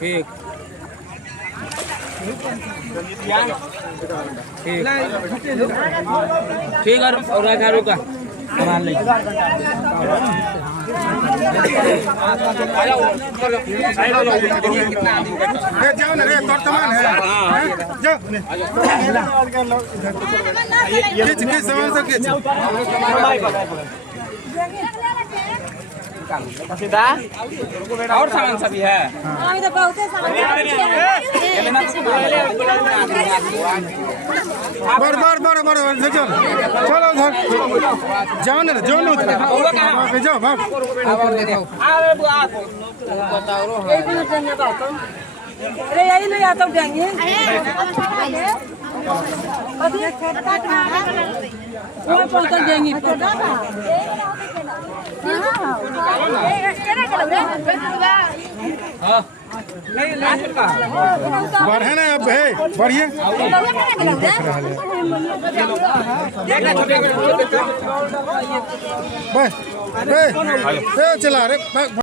ठीक ठीक और रुका बना ले जाओ ना रे तोर सामान है जाओ किस सामान से किस सीधा और सामान सब है अभी तो बहुत सामान बर चलो चलो उधर जाओ ना जाओ भाग अरे यही नहीं आता जाएंगे वो पहुंच जाएंगे बढ़े ना अब है बढ़िए बस चला रे